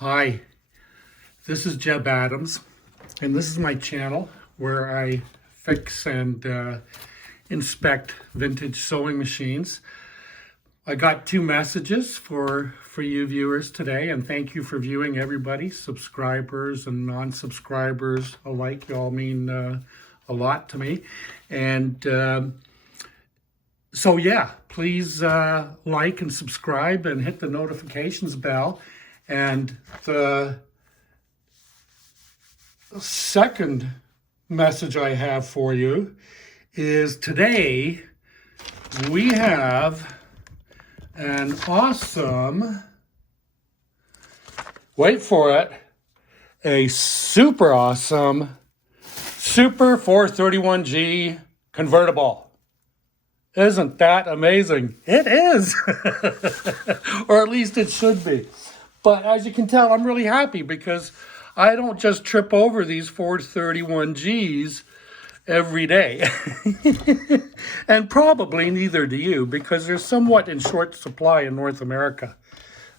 Hi, this is Jebb Adams, and this is my channel where I fix and inspect vintage sewing machines. I got two messages for you viewers today, and thank you for viewing, everybody, subscribers and non-subscribers alike. You all mean a lot to me. And so yeah, please like and subscribe and hit the notifications bell. And the second message I have for you is today we have an awesome, wait for it, a super awesome Super 431G Convertible. Isn't that amazing? It is, or at least it should be. But as you can tell, I'm really happy because I don't just trip over these 431Gs every day. And probably neither do you, because they're somewhat in short supply in North America.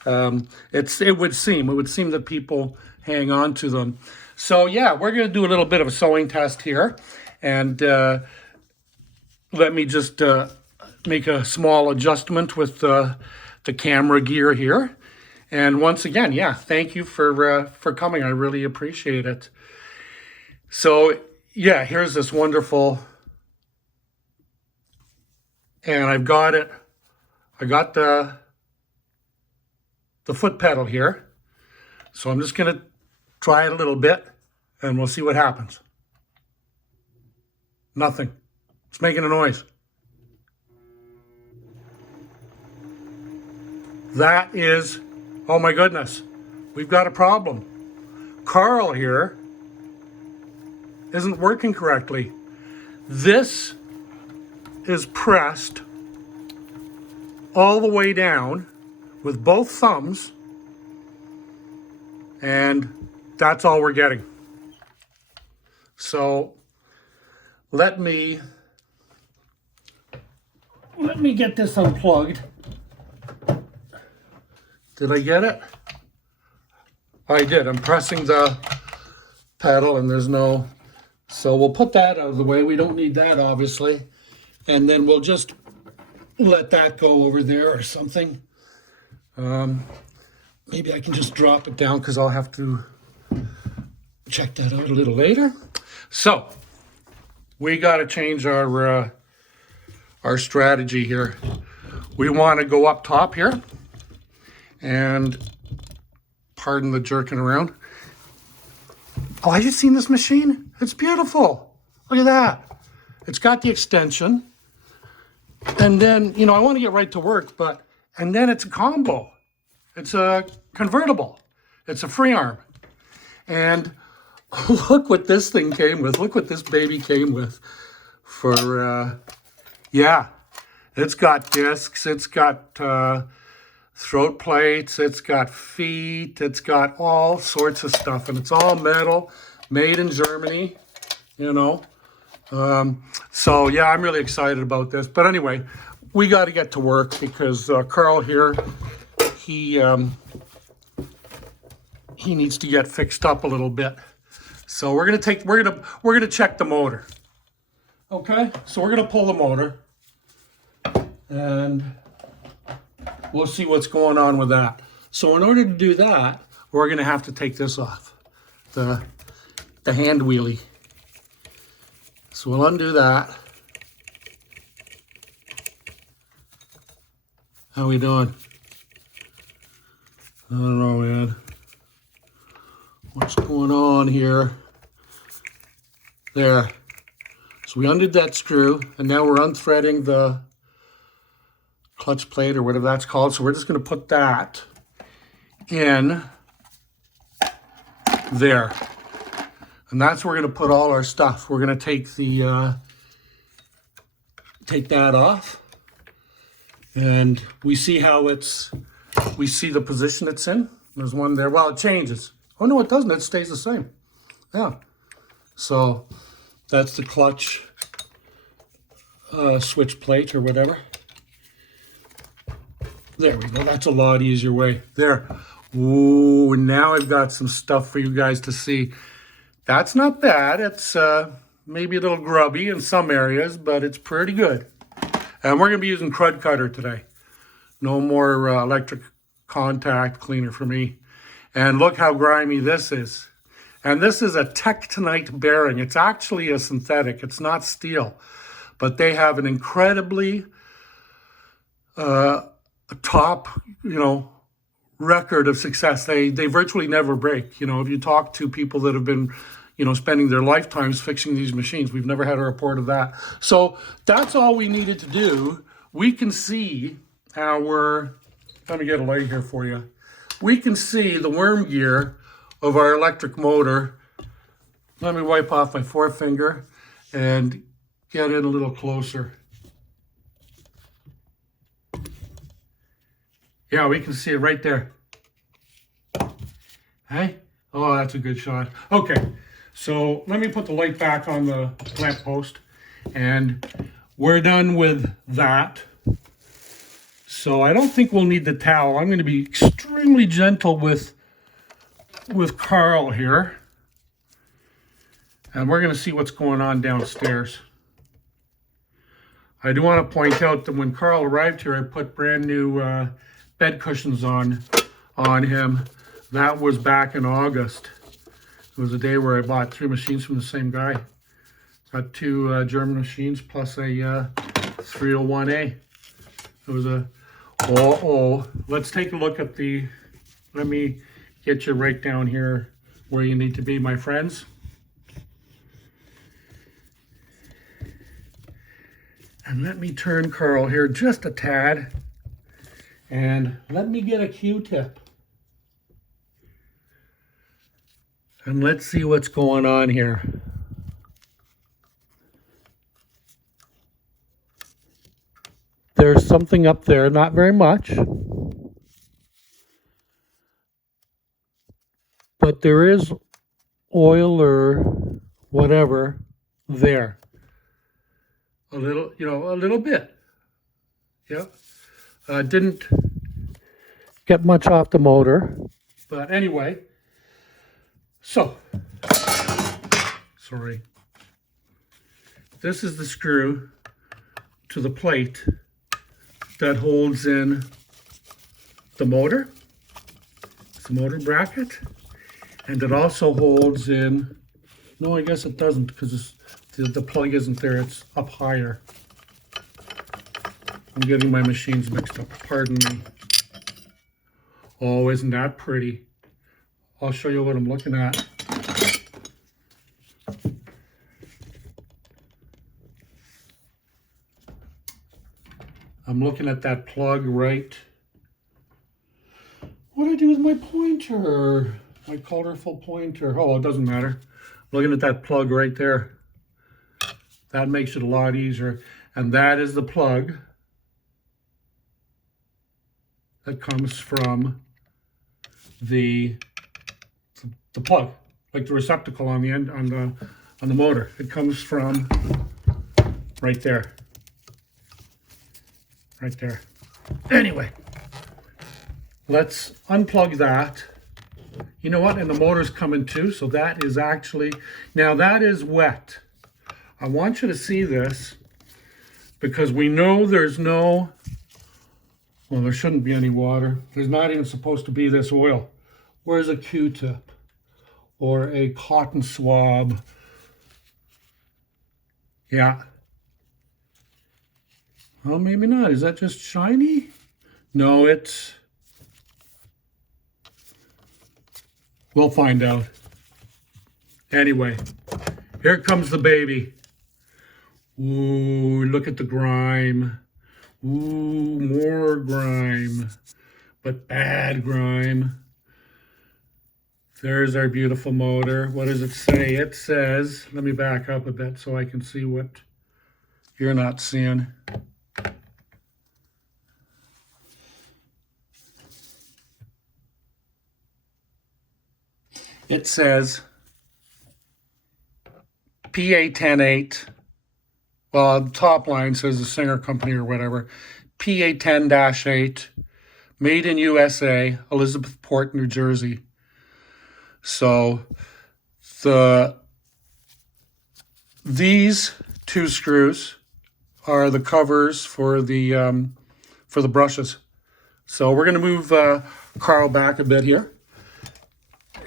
It would seem that people hang on to them. So yeah, we're going to do a little bit of a sewing test here. And let me just make a small adjustment with the camera gear here. And once again, yeah, thank you for coming. I really appreciate it. So yeah, here's this wonderful, and I've got it. I got the foot pedal here. So I'm just gonna try it a little bit and we'll see what happens. Nothing. It's making a noise. That is, oh my goodness, we've got a problem. Carl here isn't working correctly. This is pressed all the way down with both thumbs, and that's all we're getting. So let me get this unplugged. Did I get it? I did. I'm pressing the pedal and there's no, so we'll put that out of the way. We don't need that, obviously. And then we'll just let that go over there or something. Maybe I can just drop it down because I'll have to check that out a little later. So we got to change our strategy here. We want to go up top here. And pardon the jerking around. Oh, have you seen this machine? It's beautiful. Look at that. It's got the extension. And then, you know, I want to get right to work, and then it's a combo. It's a convertible. It's a free arm. And look what this thing came with. Look what this baby came with for, yeah, it's got discs. It's got, throat plates, it's got feet, it's got all sorts of stuff, and it's all metal, made in Germany, you know. So yeah, I'm really excited about this. But anyway, we got to get to work because Carl here, he needs to get fixed up a little bit. So we're gonna check the motor. Okay, so we're gonna pull the motor, and we'll see what's going on with that. So in order to do that, we're going to have to take this off, the hand wheelie. So we'll undo that. How we doing? I don't know, man. What's going on here? There. So we undid that screw, and now we're unthreading the clutch plate or whatever that's called. So we're just going to put that in there. And that's where we're going to put all our stuff. We're going to take that off. And we see we see the position it's in. There's one there. Well, it changes. Oh, no, it doesn't. It stays the same. Yeah. So that's the clutch switch plate or whatever. There we go. That's a lot easier way. There. Ooh, now I've got some stuff for you guys to see. That's not bad. It's maybe a little grubby in some areas, but it's pretty good. And we're going to be using Crud Cutter today. No more electric contact cleaner for me. And look how grimy this is. And this is a Tectonite bearing. It's actually a synthetic. It's not steel. But they have an incredibly top, record of success. They virtually never break. If you talk to people that have been, spending their lifetimes fixing these machines, we've never had a report of that. So that's all we needed to do. We can see our, let me get a light here for you. We can see the worm gear of our electric motor. Let me wipe off my forefinger and get in a little closer. Yeah, we can see it right there. Hey? Oh, that's a good shot. Okay, so let me put the light back on the lamp post, and we're done with that. So I don't think we'll need the towel. I'm going to be extremely gentle with Carl here. And we're going to see what's going on downstairs. I do want to point out that when Carl arrived here, I put brand new bed cushions on him. That was back in August. It was a day where I bought 3 machines from the same guy. Got 2 German machines plus a 301A. It was a, let's take a look at the, let me get you right down here where you need to be, my friends. And let me turn Carl here just a tad. And let me get a Q-tip. And let's see what's going on here. There's something up there, not very much. But there is oil or whatever there. A little bit. Yeah. Didn't get much off the motor. But anyway, so, sorry. This is the screw to the plate that holds in the motor. It's the motor bracket. And it also holds in, no, I guess it doesn't because the plug isn't there. It's up higher. I'm getting my machines mixed up. Pardon me. Oh, isn't that pretty? I'll show you what I'm looking at. I'm looking at that plug right. What do I do with my pointer? My colorful pointer. Oh, it doesn't matter. Looking at that plug right there. That makes it a lot easier. And that is the plug that comes from the plug, like the receptacle on the end on the motor. It comes from right there. Right there. Anyway, let's unplug that. You know what? And the motor's coming too, so that is actually, now that is wet. I want you to see this because we know there's no, well, there shouldn't be any water. There's not even supposed to be this oil. Where's a Q-tip or a cotton swab? Yeah. Well, maybe not. Is that just shiny? No, it's... We'll find out. Anyway, here comes the baby. Ooh, look at the grime. Ooh, more grime. But bad grime. There's our beautiful motor. What does it say? It says, let me back up a bit so I can see what you're not seeing. It says PA108. Well, the top line says the Singer Company or whatever. PA10-8 made in USA, Elizabethport, New Jersey. So these two screws are the covers for the brushes. So we're going to move Carl back a bit here,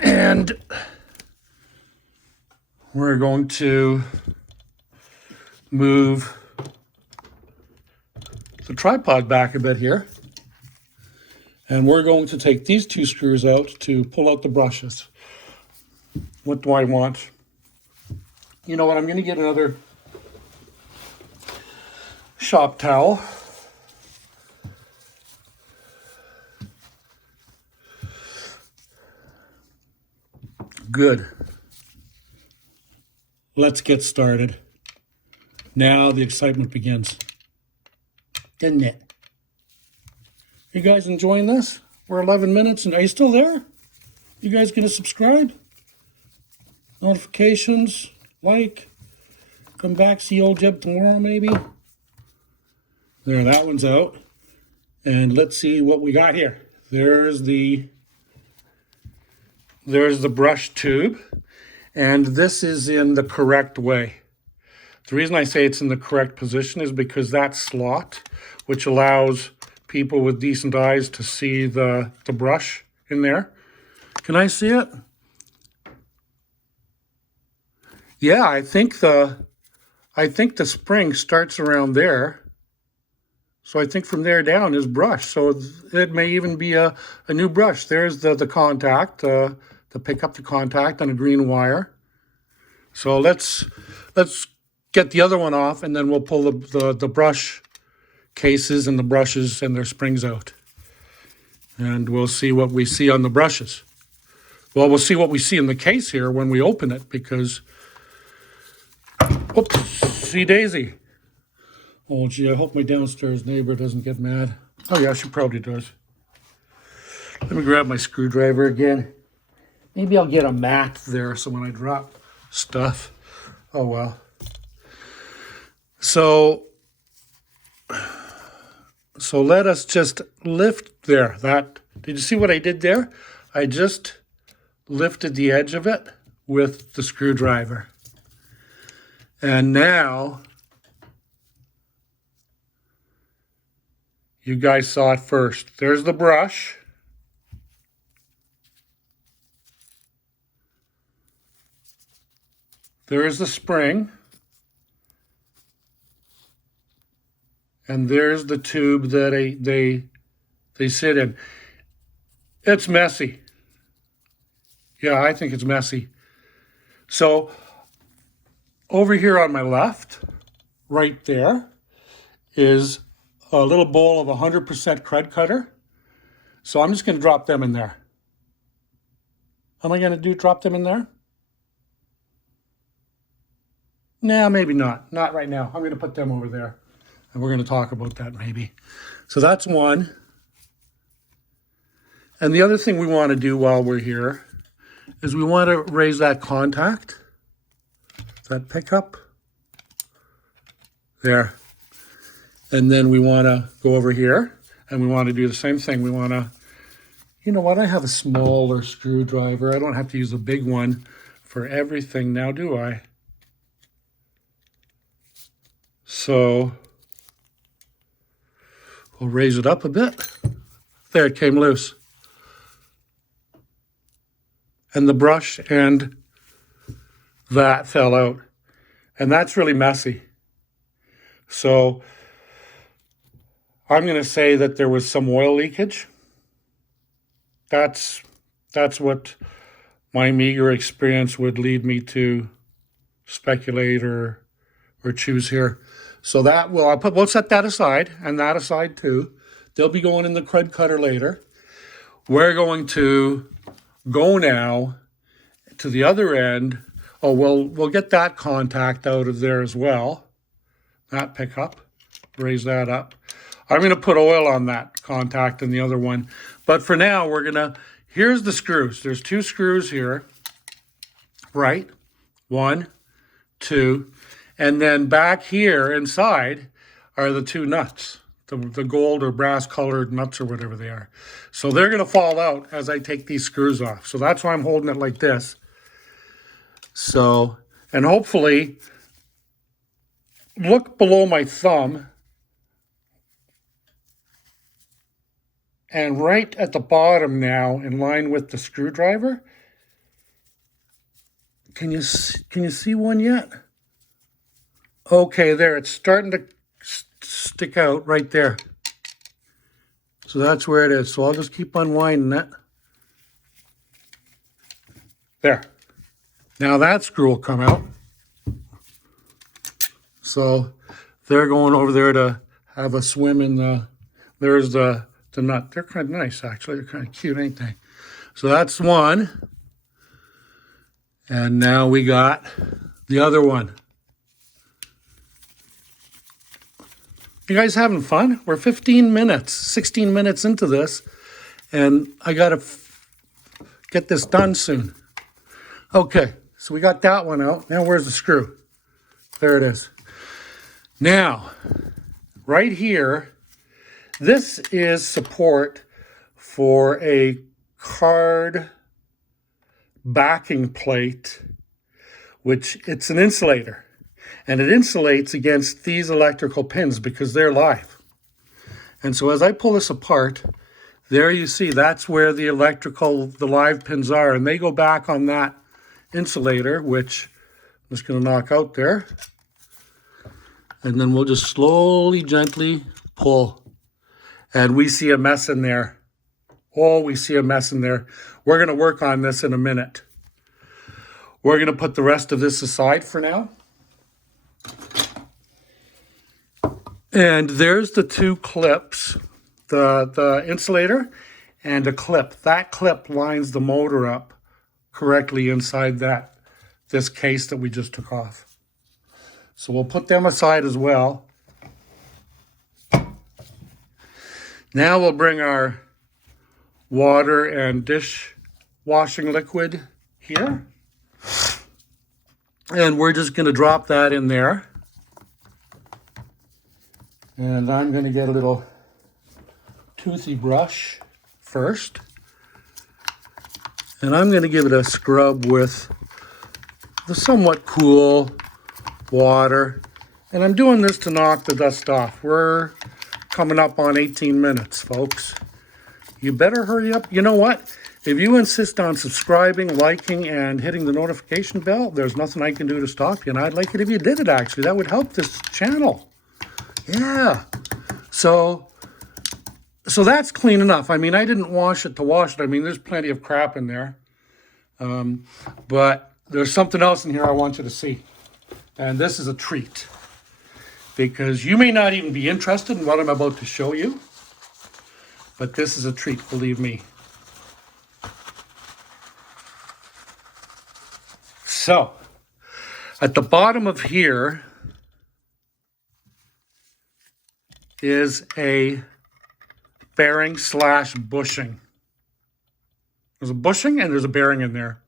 and we're going to move the tripod back a bit here, and we're going to take these two screws out to pull out the brushes. What do I want? You know what, I'm going to get another shop towel. Good. Let's get started. Now the excitement begins. Isn't it? You guys enjoying this? We're 11 minutes, and are you still there? You guys gonna subscribe? Notifications, like, come back, see old Jebb tomorrow maybe. There, that one's out. And let's see what we got here. There's the brush tube, and this is in the correct way. The reason I say it's in the correct position is because that slot, which allows people with decent eyes to see the brush in there. Can I see it? Yeah, I think the spring starts around there. So I think from there down is brush. So it may even be a new brush. There's the contact, to pick up the contact on a green wire. So let's get the other one off, and then we'll pull the brush cases and the brushes and their springs out. And we'll see what we see on the brushes. Well, we'll see what we see in the case here when we open it, because, oopsie daisy. Oh, gee, I hope my downstairs neighbor doesn't get mad. Oh, yeah, she probably does. Let me grab my screwdriver again. Maybe I'll get a mat there so when I drop stuff. Oh, well. So let us just lift there. Did you see what I did there? I just lifted the edge of it with the screwdriver. And now, you guys saw it first. There's the brush. There's the spring. And there's the tube that they sit in. It's messy. Yeah, I think it's messy. So over here on my left, right there, is a little bowl of 100% crud cutter. So I'm just going to drop them in there. Am I going to drop them in there? Nah, maybe not. Not right now. I'm going to put them over there. And we're going to talk about that maybe. So that's one. And the other thing we want to do while we're here is we want to raise that contact, that pickup, there. And then we want to go over here, and we want to do the same thing. We want to, you know what, I have a smaller screwdriver. I don't have to use a big one for everything now, do I? So we'll raise it up a bit. There, it came loose. And the brush and that fell out. And that's really messy. So I'm going to say that there was some oil leakage. That's what my meager experience would lead me to speculate or choose here. So that we'll set that aside, and that aside too. They'll be going in the crud cutter later. We're going to go now to the other end. Oh, we'll get that contact out of there as well. That pickup, raise that up. I'm going to put oil on that contact and the other one. But for now, here's the screws. There's two screws here, right? 1, 2, and then back here inside are the two nuts, the gold or brass colored nuts or whatever they are. So they're going to fall out as I take these screws off. So that's why I'm holding it like this. So, and hopefully, look below my thumb. And right at the bottom now, in line with the screwdriver, can you see one yet? Okay, there, it's starting to stick out right there. So that's where it is. So I'll just keep unwinding it. There. Now that screw will come out. So they're going over there to have a swim in the, there's the nut. They're kind of nice, actually. They're kind of cute, ain't they? So that's one. And now we got the other one. You guys having fun? We're 15 minutes, 16 minutes into this, and I got to get this done soon. Okay, so we got that one out. Now where's the screw? There it is. Now, right here, this is support for a card backing plate, which it's an insulator. And it insulates against these electrical pins because they're live. And so as I pull this apart, there you see that's where the live pins are. And they go back on that insulator, which I'm just going to knock out there. And then we'll just slowly, gently pull. And we see a mess in there. Oh, we see a mess in there. We're going to work on this in a minute. We're going to put the rest of this aside for now. And there's the two clips, the insulator and a clip. That clip lines the motor up correctly inside this case that we just took off. So we'll put them aside as well. Now we'll bring our water and dish washing liquid here. And we're just going to drop that in there. And I'm going to get a little toothy brush first. And I'm going to give it a scrub with the somewhat cool water. And I'm doing this to knock the dust off. We're coming up on 18 minutes, folks. You better hurry up. You know what? If you insist on subscribing, liking, and hitting the notification bell, there's nothing I can do to stop you. And I'd like it if you did it, actually. That would help this channel. Yeah. So that's clean enough. I mean, I didn't wash it to wash it. I mean, there's plenty of crap in there. But there's something else in here I want you to see. And this is a treat. Because you may not even be interested in what I'm about to show you. But this is a treat, believe me. So, at the bottom of here is a bearing / bushing. There's a bushing and there's a bearing in there.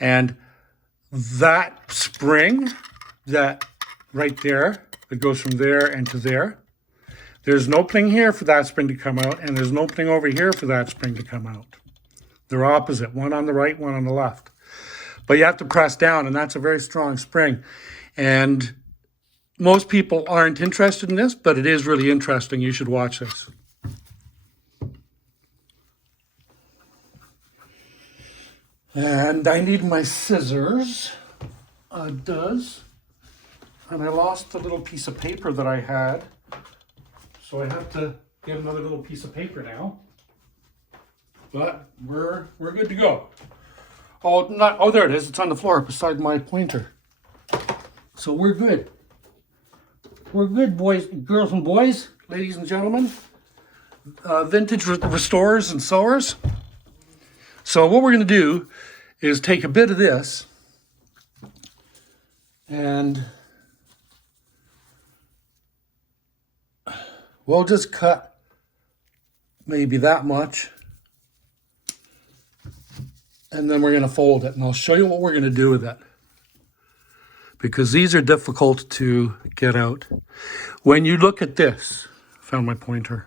And that spring, that right there, that goes from there and to there, there's no opening here for that spring to come out, and there's no opening over here for that spring to come out. They're opposite, one on the right, one on the left. But you have to press down, and that's a very strong spring. And most people aren't interested in this, but it is really interesting. You should watch this. And I need my scissors. It does. And I lost the little piece of paper that I had. So I have to get another little piece of paper now. But we're good to go. Oh, there it is. It's on the floor beside my pointer. So we're good. We're good, boys, girls and boys, ladies and gentlemen. Vintage restorers and sewers. So what we're going to do is take a bit of this and we'll just cut maybe that much. And then we're going to fold it, and I'll show you what we're going to do with it. Because these are difficult to get out. When you look at this, found my pointer.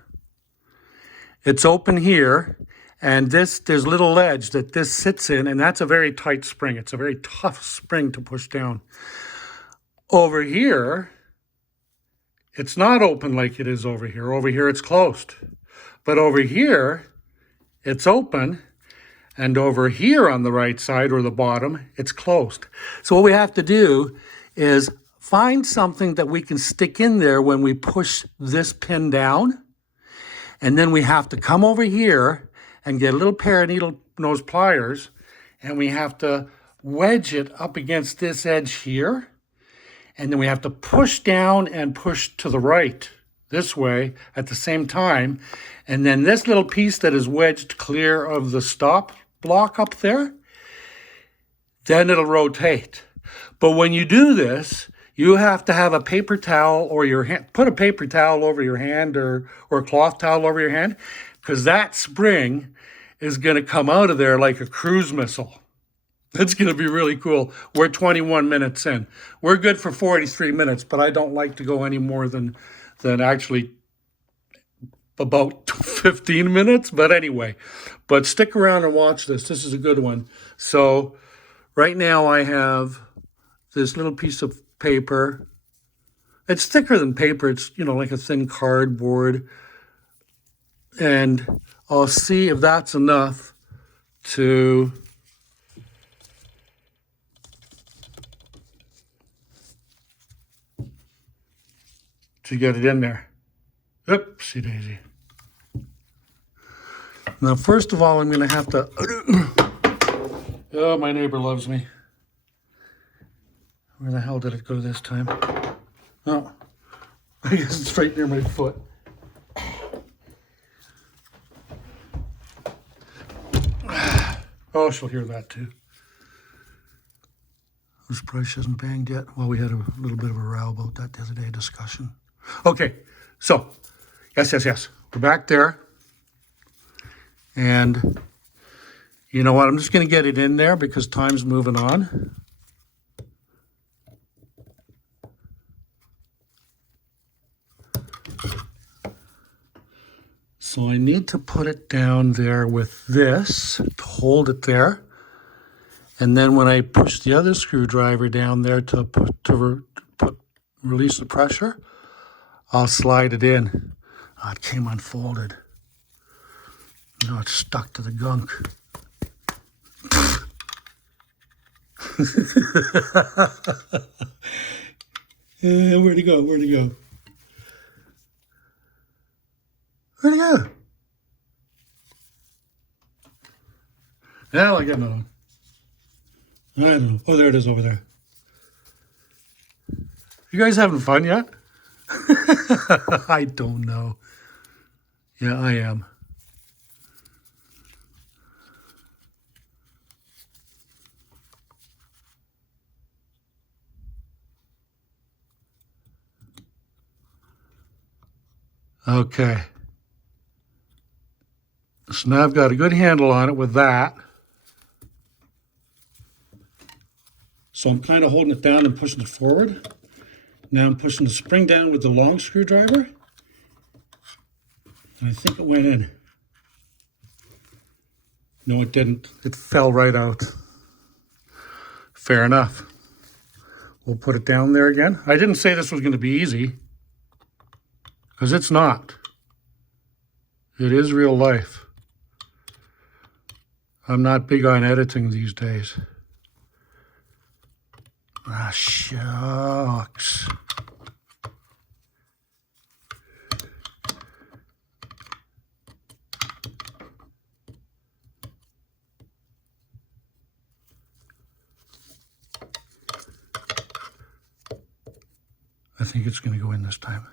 It's open here, and there's a little ledge that this sits in, and that's a very tight spring. It's a very tough spring to push down. Over here, it's not open like it is over here. Over here, it's closed. But over here, it's open, and over here on the right side or the bottom, it's closed. So what we have to do is find something that we can stick in there when we push this pin down. And then we have to come over here and get a little pair of needle nose pliers, and we have to wedge it up against this edge here. And then we have to push down and push to the right this way at the same time. And then this little piece that is wedged clear of the stop block up there, then it'll rotate. But when you do this, you have to have a paper towel or your hand, put a paper towel over your hand or a cloth towel over your hand, because that spring is going to come out of there like a cruise missile. It's going to be really cool. We're 21 minutes in. We're good for 43 minutes, but I don't like to go any more than actually about 15 minutes. But anyway, but stick around and watch this. This is a good one. So right now I have this little piece of paper. It's thicker than paper. It's, you know, like a thin cardboard. And I'll see if that's enough to get it in there. Oopsie daisy. Now, first of all, I'm going to have to... Oh, my neighbor loves me. Where the hell did it go this time? Oh, I guess it's right near my foot. Oh, she'll hear that too. This brush hasn't banged yet. Well, we had a little bit of a row about that the other day, discussion. Okay, so, yes. We're back there. And you know what? I'm just going to get it in there because time's moving on. So I need to put it down there with this to hold it there. And then when I push the other screwdriver down there to release the pressure, I'll slide it in. Oh, it came unfolded. No, it's stuck to the gunk. Where'd it go? Where'd it go? Where'd it go? Now I got another one. I don't know. Oh, there it is over there. You guys having fun yet? I don't know. Yeah, I am. Okay. So now I've got a good handle on it with that. So I'm kind of holding it down and pushing it forward. Now I'm pushing the spring down with the long screwdriver. And I think it went in. No, it didn't. It fell right out. Fair enough. We'll put it down there again. I didn't say this was going to be easy, because it's not. It is real life. I'm not big on editing these days. Ah, shucks. I think it's going to go in this time.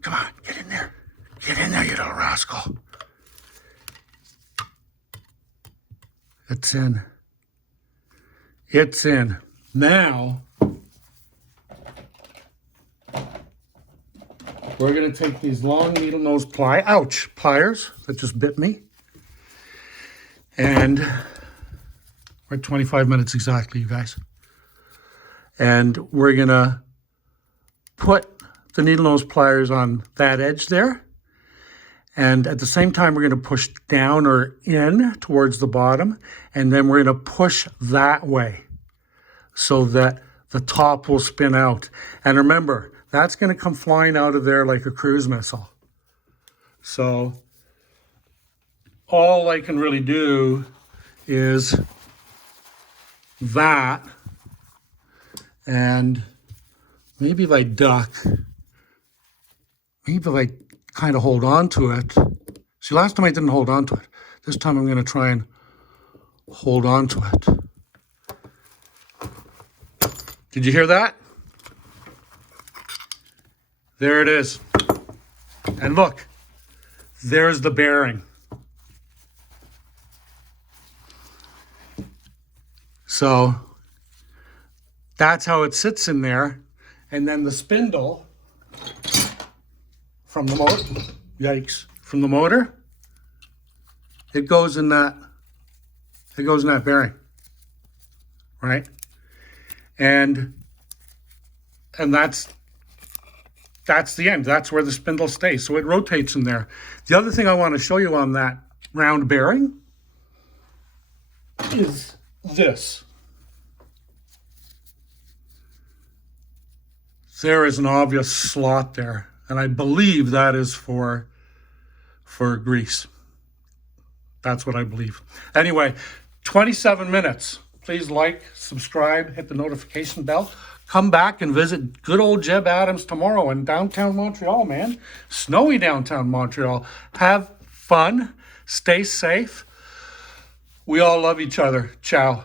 Come on, get in there. Get in there, you little rascal. It's in. It's in. Now, we're going to take these long needle nose pliers that just bit me. And we're at 25 minutes exactly, you guys. And we're going to put the needle nose pliers on that edge there. And at the same time, we're going to push down or in towards the bottom. And then we're going to push that way so that the top will spin out. And remember, that's going to come flying out of there like a cruise missile. So all I can really do is that. And maybe if I duck, maybe if I kind of hold on to it. See, last time I didn't hold on to it. This time I'm going to try and hold on to it. Did you hear that? There it is. And look, there's the bearing. So that's how it sits in there. And then the spindle from the motor, from the motor, it goes in that bearing, right? And that's the end. That's where the spindle stays. So it rotates in there. The other thing I want to show you on that round bearing is this. There is an obvious slot there. And I believe that is for grease. That's what I believe. Anyway, 27 minutes. Please like, subscribe, hit the notification bell. Come back and visit good old Jebb Adams tomorrow in downtown Montreal, man. Snowy downtown Montreal. Have fun. Stay safe. We all love each other. Ciao.